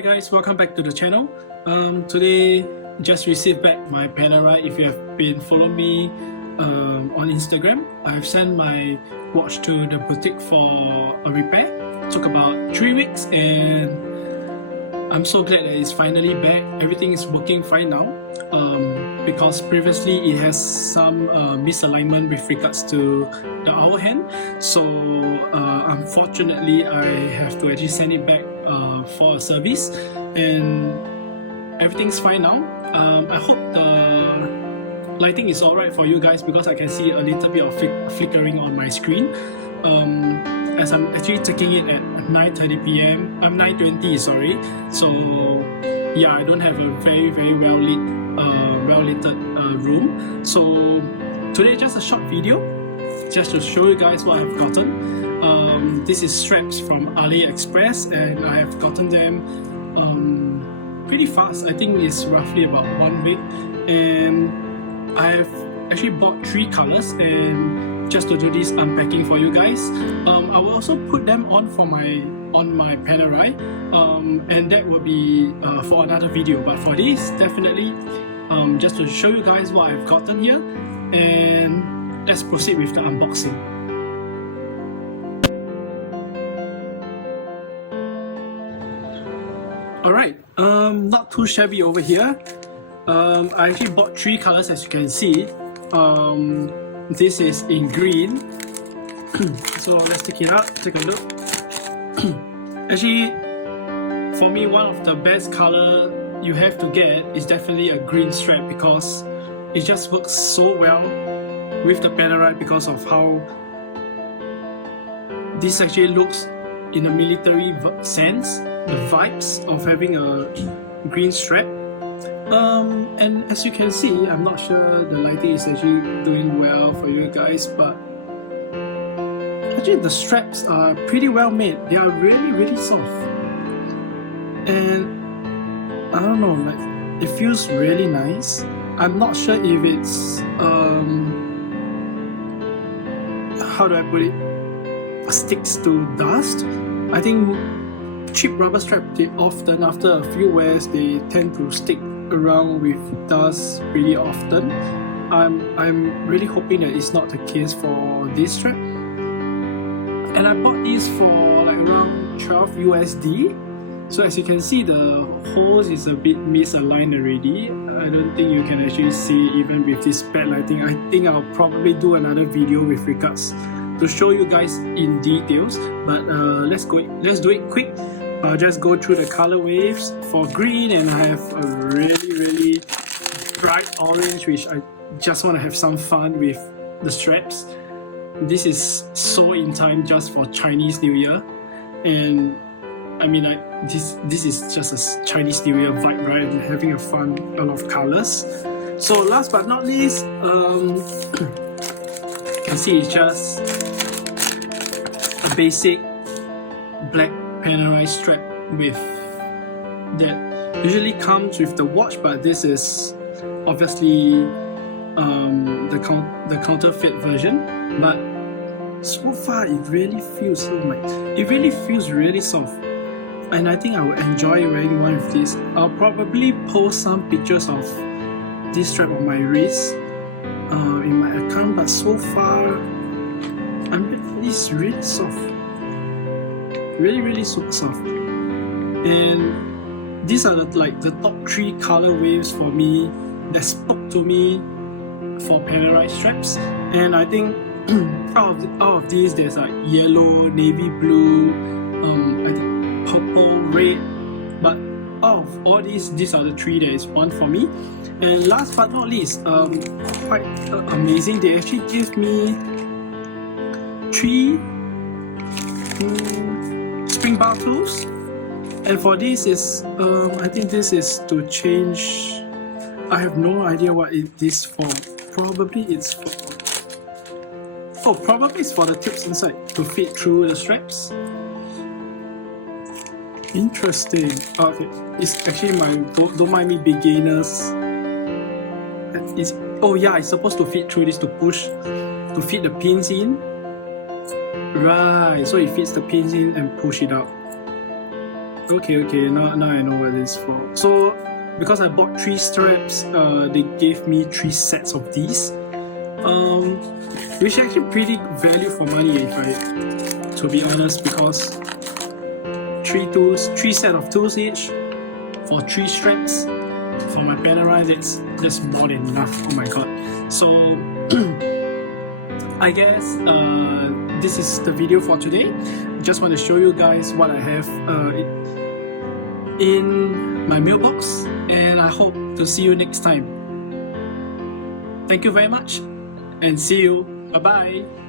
Hi guys, welcome back to the channel. Today just received back my Panerai. If you have been following me on Instagram, I have sent my watch to the boutique for a repair. It took about 3 weeks and I'm so glad that it's finally back. Everything is working fine now because previously it has some misalignment with regards to the hour hand. So unfortunately I have to actually send it back for a service, and everything's fine now. I hope the lighting is alright for you guys because I can see a little bit of flickering on my screen as I'm actually taking it at 9:30 p.m. I'm 9:20, sorry. So yeah, I don't have a very well lit room. So today just a short video just to show you guys what I've gotten. This is straps from AliExpress and I have gotten them pretty fast. I think it's roughly about 1 week, and I've actually bought 3 colors, and just to do this unpacking for you guys. I will also put them on my Panerai, and that will be for another video, but for this definitely just to show you guys what I've gotten here, and let's proceed with the unboxing. Alright, not too shabby over here. I actually bought 3 colors, as you can see. This is in green. So let's take it out, take a look. Actually, for me, one of the best color you have to get is definitely a green strap because it just works so well with the Panerai because of how this actually looks in a military sense, the vibes of having a green strap. And as you can see, I'm not sure the lighting is actually doing well for you guys, but actually the straps are pretty well made. They are really soft, and I don't know, like, it feels really nice. I'm not sure if it's how do I put it, sticks to dust. I think cheap rubber strap, they often, after a few wears, they tend to stick around with dust pretty often. I'm really hoping that it's not the case for this strap. And I bought these for like around 12 USD. So as you can see, the hose is a bit misaligned already. I don't think you can actually see even with this bad lighting. I think I'll probably do another video with regards to show you guys in details, but let's do it quick. I'll just go through the color waves. For green, and I have a really bright orange, which I just want to have some fun with the straps. This is so in time just for Chinese New Year, and I mean, this is just a Chinese New Year vibe, right? And having a lot of colors. So last but not least, you can see it's just a basic black Panerai strap with that usually comes with the watch, but this is obviously the counterfeit version. But so far it really feels so nice. It really feels really soft, and I think I will enjoy wearing one of these. I'll probably post some pictures of this strap on my wrist in my account, but so far it's really soft, really super soft. And these are the top 3 color waves for me that spoke to me for Panerai straps. And I think out of these, there's like yellow, navy blue, I think purple, red, but out of all these are the 3 that is one for me. And last but not least, quite amazing, they actually give me 3 spring bar tools, and for this is I think this is to change. I have no idea what it is for. Probably it's for the tips inside to fit through the straps. Interesting. Okay, it's actually my, don't mind me, beginners. Oh yeah, it's supposed to fit through this to fit the pins in. Right, so it fits the pins in and push it out. Okay, now I know what it is for. So, because I bought 3 straps, they gave me 3 sets of these. Which is actually pretty value for money, if I, to be honest, because 3 set of tools each for 3 straps for my Panerai, that's more than enough. Oh my god. So I guess this is the video for today. Just want to show you guys what I have in my mailbox, and I hope to see you next time. Thank you very much and see you. Bye bye.